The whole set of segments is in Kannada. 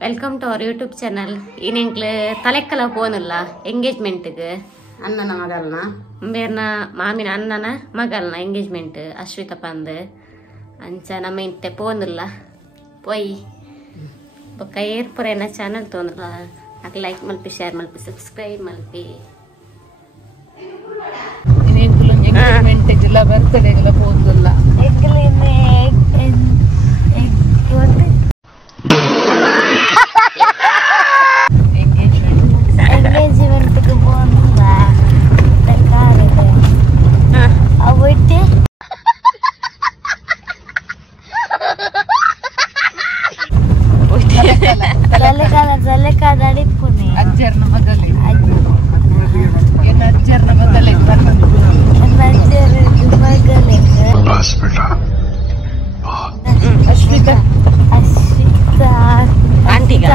Welcome to our YouTube channel. ಇನ್ನೆಂಕ್ಲೆ ತಲೆಕ್ಕಲ ಪೋನಲ್ಲ ಎಂಗೇಜ್ಮೆಂಟ್ಗೆ ಅಣ್ಣನ ಮಗಲ್ನ ಬೇರ್ನ ಮಾಮಿನ ಅಣ್ಣನ ಮಗಲ್ನ ಎಂಗೇಜ್ಮೆಂಟ್ ಅಶ್ವಿತ ಪಂದ್ ಅಂಚ ನಮ್ಮ ಇಂತೆ ಪೋನಲ್ಲ ಪೋಯಿ ಬೊಕ್ಕ ಏರ್ಪುರೇನ ಚಾನಲ್ ತೋನಲ್ಲ ಆಗ ಲೈಕ್ ಮಲ್ಪಿ ಶೇರ್ ಮಲ್ಪಿ ಸಬ್ಸ್ಕ್ರೈಬ್ ಮಲ್ಪಿ ಎಂಗೇಜ್ಮೆಂಟ್ಗೆಲ್ಲ ಬರ್ತ್ಡೇಗೆಲ್ಲ ಪೋದಲ್ಲ ಎಂಗೇಜ್ಮೆಂಟ್ಗೆ പോകുന്ന കാറില് അവയിട്ട് ಜಲಕಾದ ಅಡಿಪುನೆ ಅಜ್ಜರ್ನ ಮಗಲೇ ಅಜ್ಜರ್ನ ಮಗಲೇ ಅಶ್ವಿತಾ ಆಂಟಿಗ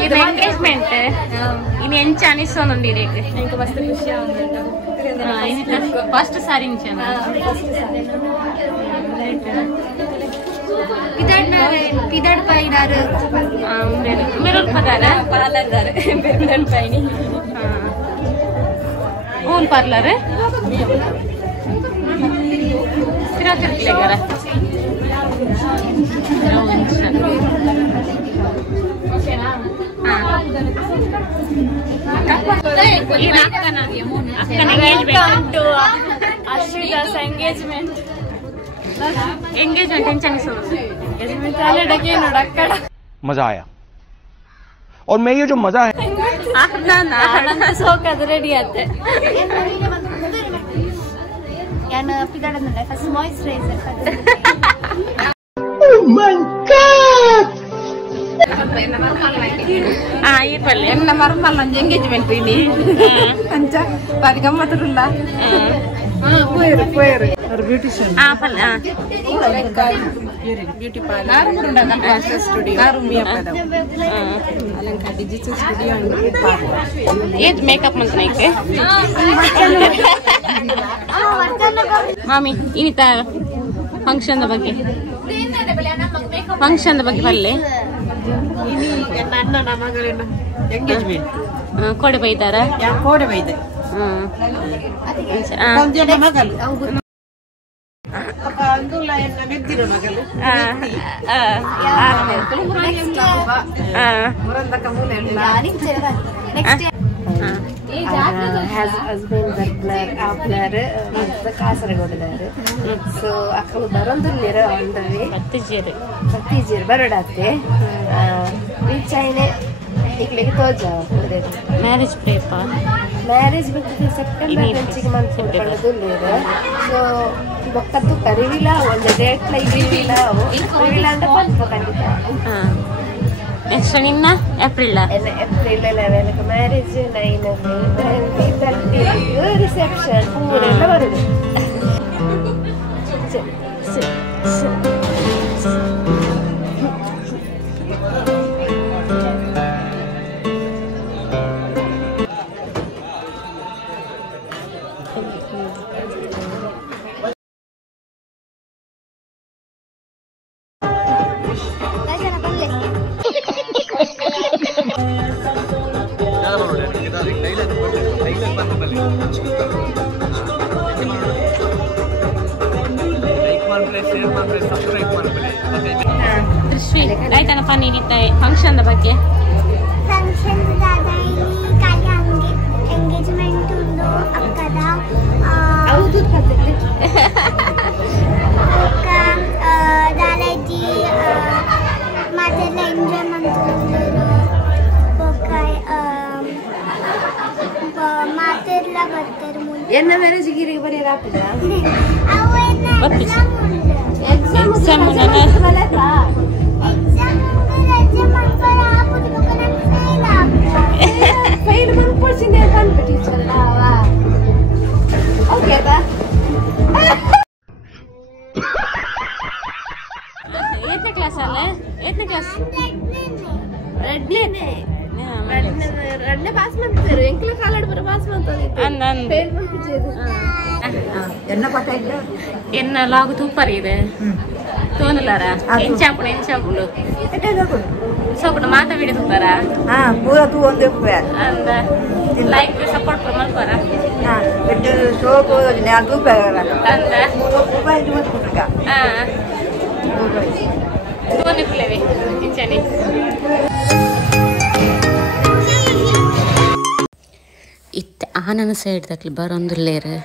ಇದು ಎಂಗೇಜ್ಮೆಂಟ್ ಇನ್ನು ಎಂಚ ಅನಿಸೋನುಂಡಿ എനിക്ക് മസ്ത് ഖുഷിയാവുന്നുണ്ട് ಫಸ್ಟ್ ಸಾರಿ ಇಂಚನ ಕಿದಡ್ ಪೈನಾರು ಮಿರಲ್ ಪದಾರ ಪಾರ್ಲರ್ ಬೆಂಬನ್ ಪೈನಿ ಓನ್ ಪಾರ್ಲರ್ ತಿರ್ತಿರ್ಲಿಗಾರ मजा आया और मैं ये जो मजा है रेडी आते फस्ट मॉइस्चराइजर ಈ ಪಲ್ಲೆ ಎನ್ನ ಮರ್ಮಲ್ಲ ಎಂಗೇಜ್ಮೆಂಟ್ ಇಲ್ಲಿ ಅಂಚ ಬಾರಿ ಗಮ್ಮತ್ತುಲ್ಲ ಪೋಯರು ಪೋಯರು ಬ್ಯೂಟಿಷಿಯನ್ ಪಲ್ಲೆ ಬ್ಯೂಟಿ ಪಾರ್ಲರ್ ಸ್ಟುಡಿಯೋ ರೂಮಿಯ ಪದ ಅಲಂಕ ಡಿಜಿಟಲ್ ಸ್ಟುಡಿಯೋ ಏತ್ ಮೇಕಪ್ ಮಂತ್ನೈಕೆ ಮಾಮಿ ಇನ್ನಿತ ಫಂಕ್ಷನ್ ಬಗ್ಗೆ ಪಲ್ಲೆ ಅಣ್ಣನ ಮಗಳಿನ ಎಂಗೇಜ್ಮೆಂಟ್ ಕೊಡೆ ಬೈತಾರ ಕೋಡೆ ಬೈದೆ ಮಗಲು ಅಂದುಲ್ಲ ಎನ್ನ ಮೆದ್ದಿರೋ ಮಗಲು ಮುರಂದಕ ಮೂಲೆ ಹಸ್ಬೆಂಡ್ ಬರ್ತಾರೆ ಕಾಸರಗೋಡದಾರು ಸೊ ಅಕ್ಕಳು ಬರೋದಿಲ್ಲ ಅಂದವೆ ಪತ್ತೀಜೇರು ಬರೋಡಾತೆ ರೀಚ್ ಆಯ್ನೆ ಈಗಲಿಗೆ ತೋಜ ಮ್ಯಾರೇಜ್ ಪ್ರೇಪ ಮ್ಯಾರೇಜ್ ಬಿಟ್ಟು ಸೆಪ್ಟೆಂಬರ್ ಮಂಚಿಗೆ ಮಂತ್ ಪಡೆದಿಲ್ಲ ಸೊ ಬೊಕ್ಕತ್ತು ಕರಿವಿಲ್ಲ ಒಂದು ಡೇಟ್ ಇರಿವಿಲ್ಲ ಇರಿವಿಲ್ಲ ಅಂತ ಬಂತು ಖಂಡಿತ ನೆಕ್ಸ್ಟ್ ನಿನ್ನ ಏಪ್ರಿಲ್ ಏಪ್ರಿಲ್ 11 ಮ್ಯಾರೇಜ್ 9 30 ರಿಸೆಪ್ಷನ್ ಪೂರೆಲ್ಲ ಬರುದು ದೃಶ್ವಿ ಆಯ್ತಾನಪ್ಪ ನೀನಿತ್ತ ಫಂಕ್ಷನ್ ಬಗ್ಗೆ ಫಂಕ್ಷನ್ ದಾದಾಯಿ ಕಾಲಿ ಎಂಗೇಜ್ಮೆಂಟ್ ಉಂಡು ಅಕ್ಕದ ಹೌದು ಕತೆ ದಾದಾಜಿ ಮಾತೆಲ್ಲ ಎಂಜಾಯ್ ಮಾಡ್ತಿದ್ರು ಮಾತೆಲ್ಲ ಬರ್ತಾರೆ ಮುಂದೆ ಎನ್ನ ಮ್ಯಾರೇಜ್ ಗಿರಿಗೆ ಬರೀ ರಾತ್ರಿ ಎಕ್ಸಾಮ್ ಫೈಲ್ ಬಂದ್ಕೊಳ್ಸಿದ್ದೆ ಬಂದ್ಬಿಟ್ಟು ಟೀಚರ್ ಓಕೆ ಬಾ ಎಷ್ಟನೇ ಕ್ಲಾಸ್ ಅಲ್ಲ ಎಷ್ಟನೇ ಕ್ಲಾಸ್ ಎರಡನೇ ಪಾಸ್ ಮಾಡ್ತಾರೆ ಎಂಕ್ಲ ಕಾಲಾಡ್ ಬರೋ ಪಾಸ್ ಮಾಡ್ತಾರೆ ಫೈಲ್ ಬಂದ್ಬಿಟ್ಟು ఎన్న లాగు తూపర్ ఇది తోనులారా ఎంచాపుడు సోపుడు మాత విడుతారా ಪೂರ ತೂ ಒಂದೇ ಅಂದ ಲೈಕ್ ಸಪೋರ್ಟ್ ಮಾಡ್ತಾರಾ ಬಿಟ್ಟು ಸೋಪು ತೂಪ ಅಂದ ತೋನಿಕ್ಲೇವಿ ಇಂಚನಿ ಇತ್ತ ಆನನ ಸೈಡ್ ದಕ್ಲಿ ಬರೊಂದುಲ್ಲೇರು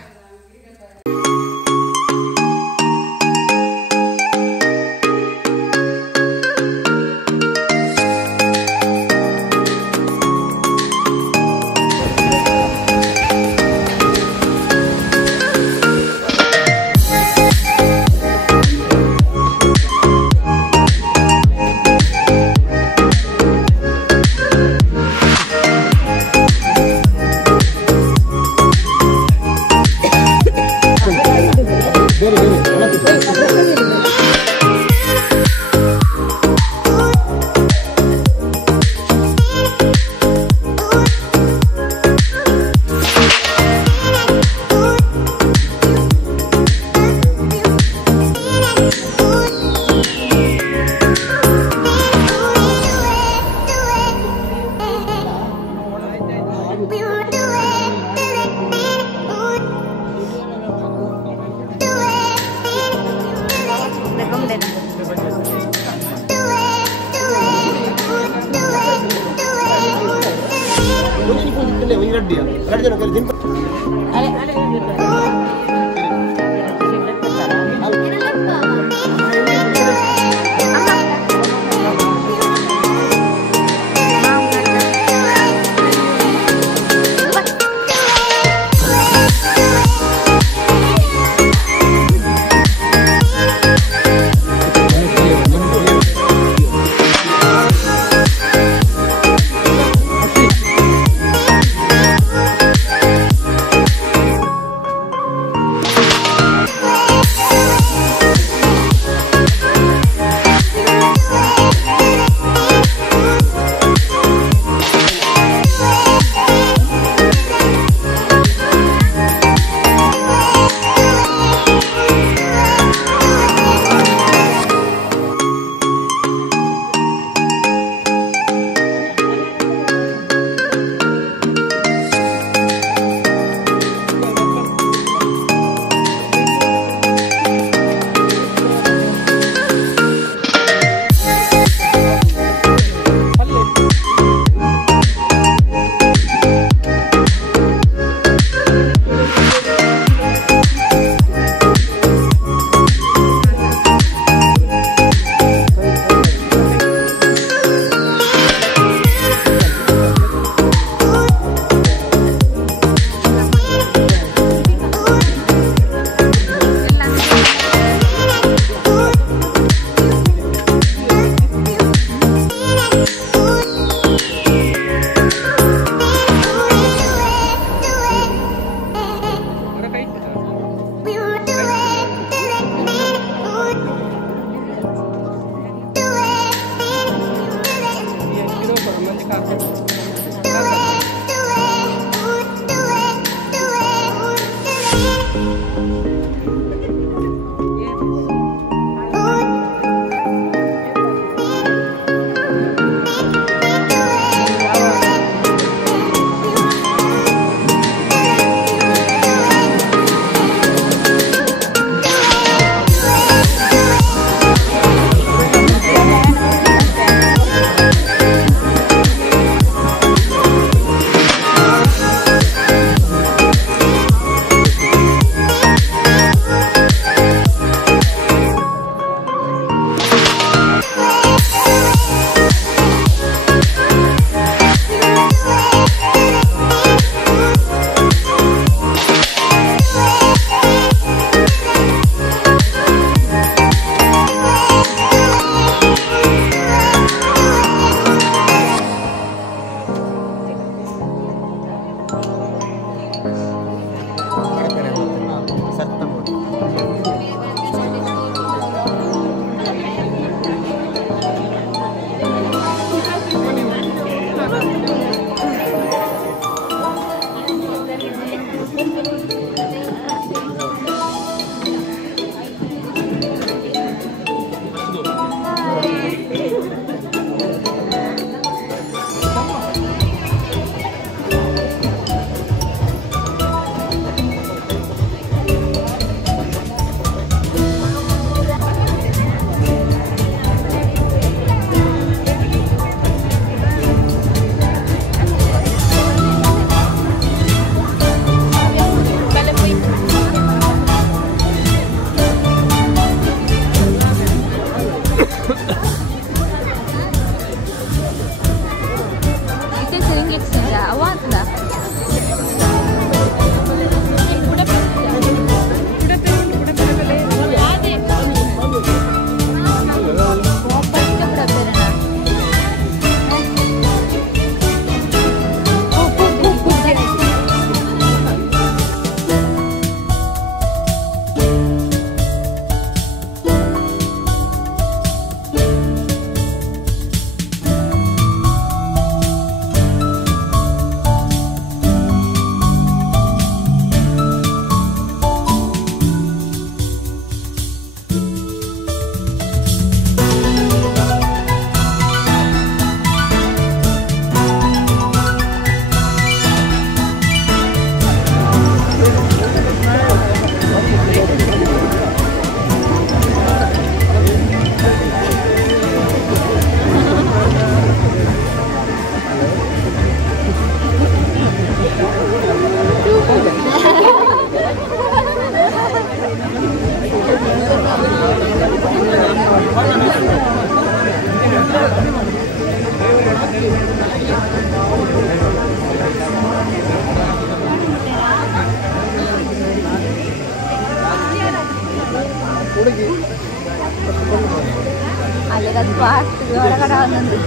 ಅಲ್ಲಿಗೆ ಅದು ಪಾಸ್ಟ್ ಒಳಗಡೆ ಒಂದೊಂದು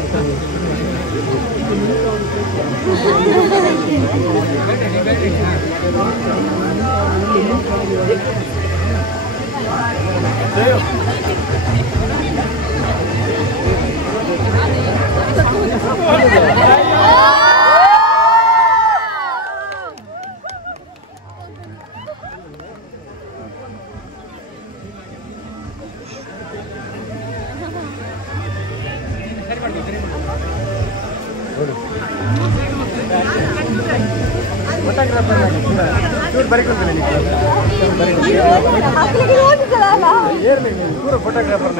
ಫೋಟೋಗ್ರಾಫರ್